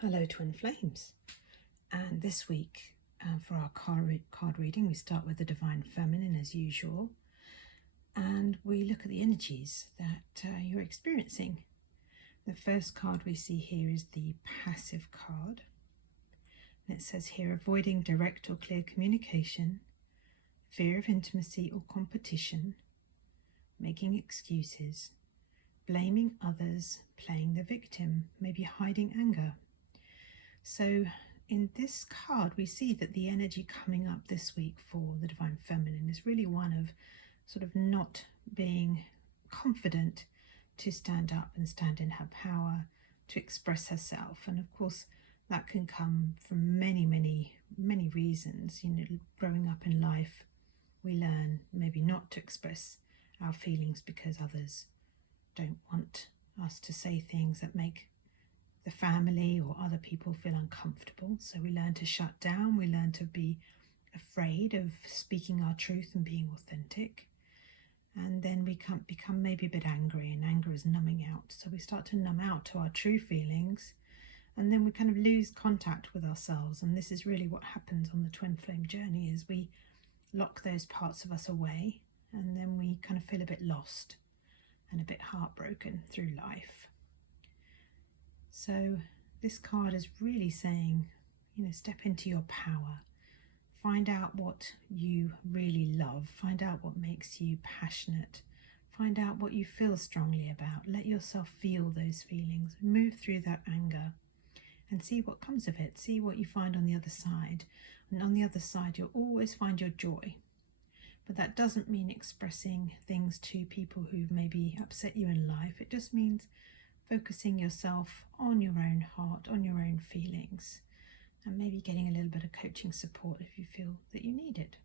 Hello Twin Flames, and this week for our card reading we start with the Divine Feminine as usual, and we look at the energies that you're experiencing. The first card we see here is the Passive card, and it says here: avoiding direct or clear communication, fear of intimacy or competition, making excuses, blaming others, playing the victim, maybe hiding anger. So in this card we see that the energy coming up this week for the Divine Feminine is really one of sort of not being confident to stand up and stand in her power, to express herself. And of course that can come from many reasons. You know, growing up in life we learn maybe not to express our feelings because others don't want us to say things that make the family or other people feel uncomfortable. So we learn to shut down, we learn to be afraid of speaking our truth and being authentic. And then we can become maybe a bit angry, and anger is numbing out. So we start to numb out to our true feelings, and then we kind of lose contact with ourselves. And this is really what happens on the twin flame journey, is we lock those parts of us away, and then we kind of feel a bit lost and a bit heartbroken through life. So this card is really saying, you know, step into your power, find out what you really love, find out what makes you passionate, find out what you feel strongly about, let yourself feel those feelings, move through that anger and see what comes of it, see what you find on the other side. And on the other side you'll always find your joy. But that doesn't mean expressing things to people who've maybe upset you in life. It just means focusing yourself on your own heart, on your own feelings, and maybe getting a little bit of coaching support if you feel that you need it.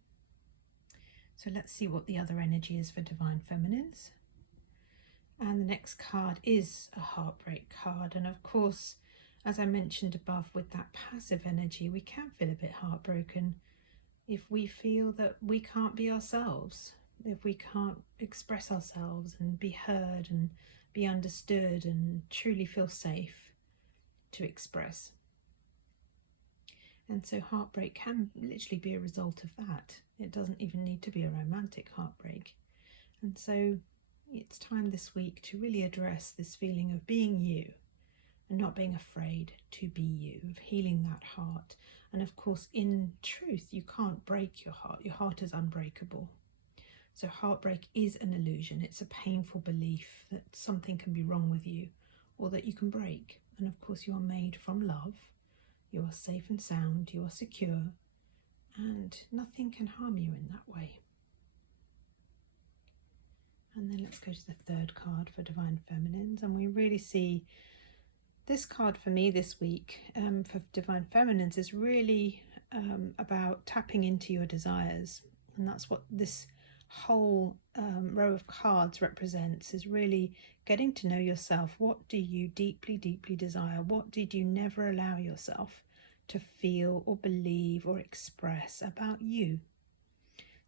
So let's see what the other energy is for Divine Feminines. And the next card is a heartbreak card. And of course, as I mentioned above, with that passive energy, we can feel a bit heartbroken if we feel that we can't be ourselves, if we can't express ourselves and be heard and be understood and truly feel safe to express. And so heartbreak can literally be a result of that. It doesn't even need to be a romantic heartbreak. And so it's time this week to really address this feeling of being you and not being afraid to be you, of healing that heart. And of course, in truth, you can't break your heart. Your heart is unbreakable. So heartbreak is an illusion. It's a painful belief that something can be wrong with you or that you can break. And of course, you are made from love. You are safe and sound. You are secure. And nothing can harm you in that way. And then let's go to the third card for Divine Feminines. And we really see this card for me this week for Divine Feminines is really about tapping into your desires. And that's what this whole row of cards represents, is really getting to know yourself. What do you deeply desire? What did you never allow yourself to feel or believe or express about you?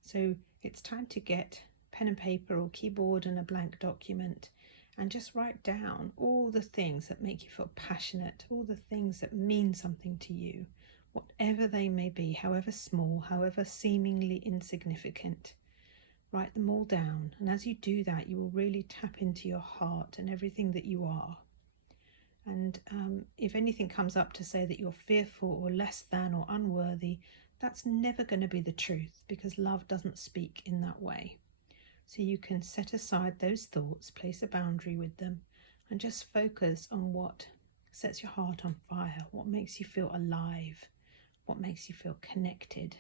So it's time to get pen and paper or keyboard and a blank document and just write down all the things that make you feel passionate, all the things that mean something to you, whatever they may be, however small, however seemingly insignificant. Write them all down, and as you do that, you will really tap into your heart and everything that you are. And if anything comes up to say that you're fearful or less than or unworthy, that's never going to be the truth, because love doesn't speak in that way. So you can set aside those thoughts, place a boundary with them, and just focus on what sets your heart on fire, what makes you feel alive, what makes you feel connected.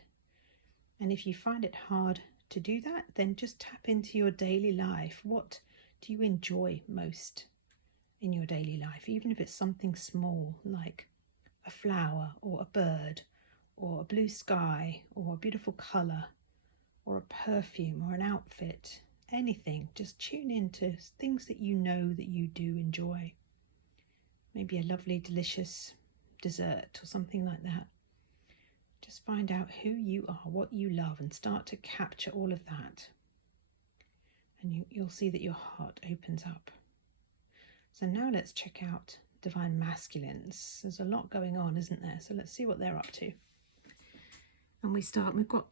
And if you find it hard to do that, then just tap into your daily life. What do you enjoy most in your daily life? Even if it's something small like a flower or a bird or a blue sky or a beautiful colour or a perfume or an outfit, anything. Just tune into things that you know that you do enjoy. Maybe a lovely, delicious dessert or something like that. Just find out who you are, what you love, and start to capture all of that. And you'll see that your heart opens up. So now let's check out divine masculines. There's a lot going on, isn't there? So let's see what they're up to. And we've got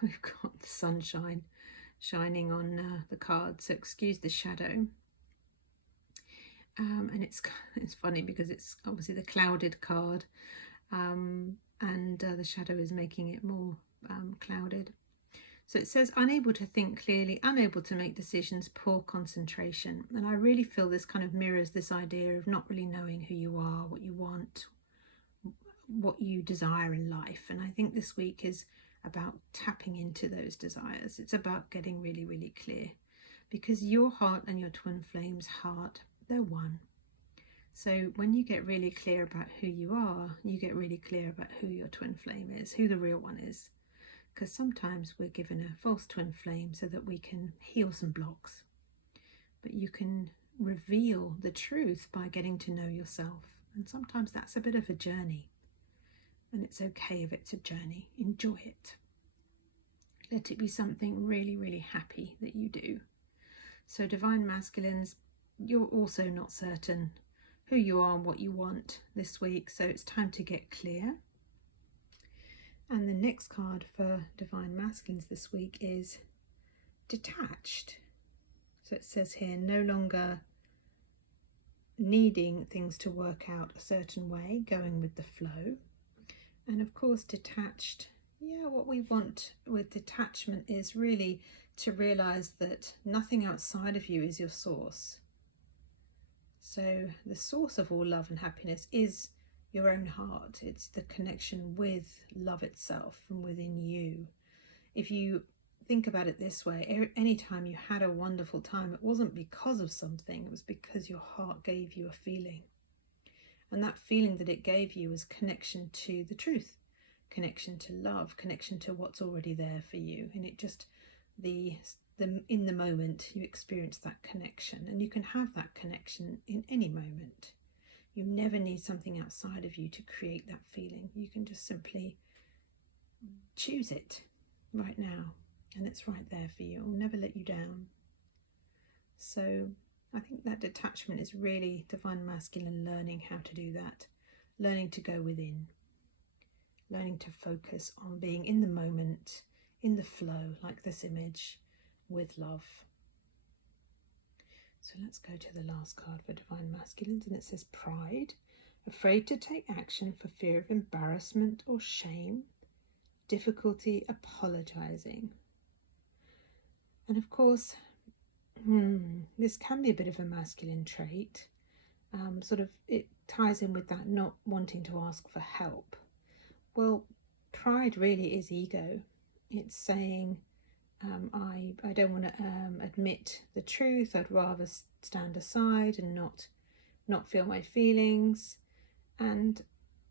the sunshine shining on the card, so excuse the shadow. And it's funny because it's obviously the clouded card, and the shadow is making it more clouded. So it says unable to think clearly, unable to make decisions, poor concentration. And I really feel this kind of mirrors this idea of not really knowing who you are, what you want, what you desire in life. And I think this week is about tapping into those desires. It's about getting really, really clear, because your heart and your twin flame's heart, they're one. So when you get really clear about who you are, you get really clear about who your twin flame is, who the real one is. Because sometimes we're given a false twin flame so that we can heal some blocks. But you can reveal the truth by getting to know yourself. And sometimes that's a bit of a journey. And it's okay if it's a journey. Enjoy it. Let it be something really, really happy that you do. So divine masculines, you're also not certain who you are and what you want this week. So it's time to get clear. And the next card for divine masculines this week is detached. So it says here, no longer needing things to work out a certain way, going with the flow. And of course, detached, what we want with detachment is really to realize that nothing outside of you is your source. So the source of all love and happiness is your own heart. It's the connection with love itself from within you. If you think about it this way, anytime you had a wonderful time, it wasn't because of something, it was because your heart gave you a feeling. And that feeling that it gave you was connection to the truth, connection to love, connection to what's already there for you. And it just, in the moment, you experience that connection. And you can have that connection in any moment. You never need something outside of you to create that feeling. You can just simply choose it right now, and it's right there for you. It will never let you down. So I think that detachment is really divine masculine, learning how to do that, learning to go within, learning to focus on being in the moment, in the flow, like this image, with love. So let's go to the last card for divine masculines, and it says pride, afraid to take action for fear of embarrassment or shame, difficulty apologizing. And of course, this can be a bit of a masculine trait. It ties in with that not wanting to ask for help. Well, pride really is ego. It's saying, I don't want to admit the truth. I'd rather stand aside and not feel my feelings. And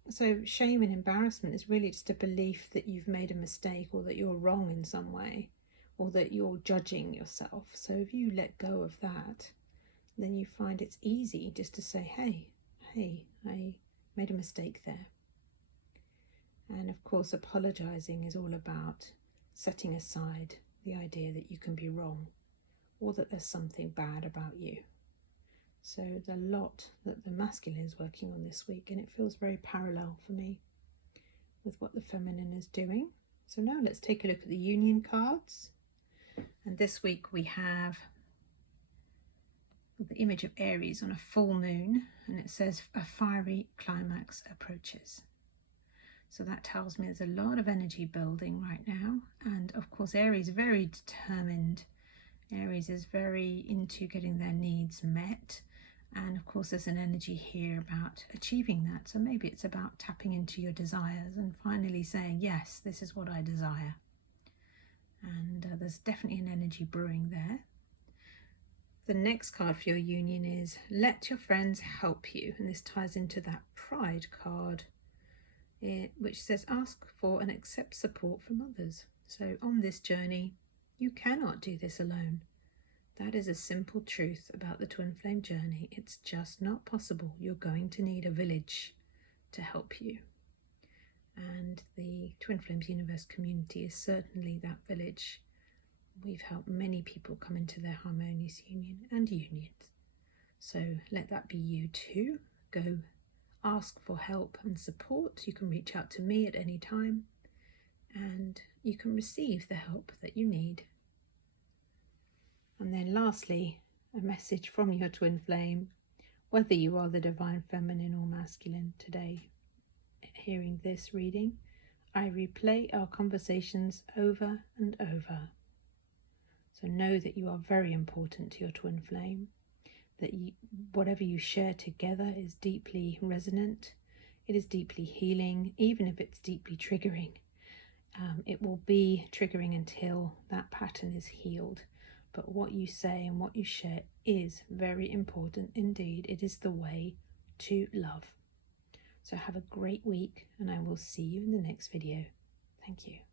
so shame and embarrassment is really just a belief that you've made a mistake, or that you're wrong in some way, or that you're judging yourself. So if you let go of that, then you find it's easy just to say, hey, I made a mistake there. And of course, apologizing is all about setting aside the idea that you can be wrong, or that there's something bad about you. So there's a lot that the masculine is working on this week, and it feels very parallel for me with what the feminine is doing. So now let's take a look at the union cards. And this week we have the image of Aries on a full moon, and it says a fiery climax approaches. So that tells me there's a lot of energy building right now. And of course, Aries is very determined. Aries is very into getting their needs met. And of course, there's an energy here about achieving that. So maybe it's about tapping into your desires and finally saying, yes, this is what I desire. And there's definitely an energy brewing there. The next card for your union is let your friends help you. And this ties into that pride card, which says ask for and accept support from others. So on this journey, you cannot do this alone. That is a simple truth about the twin flame journey. It's just not possible. You're going to need a village to help you. And the Twin Flames Universe community is certainly that village. We've helped many people come into their harmonious union and unions. So let that be you too. go ask for help and support. You can reach out to me at any time, and you can receive the help that you need. And then lastly, a message from your twin flame, whether you are the divine feminine or masculine today. Hearing this reading, I replay our conversations over and over. So know that you are very important to your twin flame, that whatever you share together is deeply resonant, it is deeply healing, even if it's deeply triggering. It will be triggering until that pattern is healed. But what you say and what you share is very important indeed. It is the way to love. So have a great week, and I will see you in the next video. Thank you.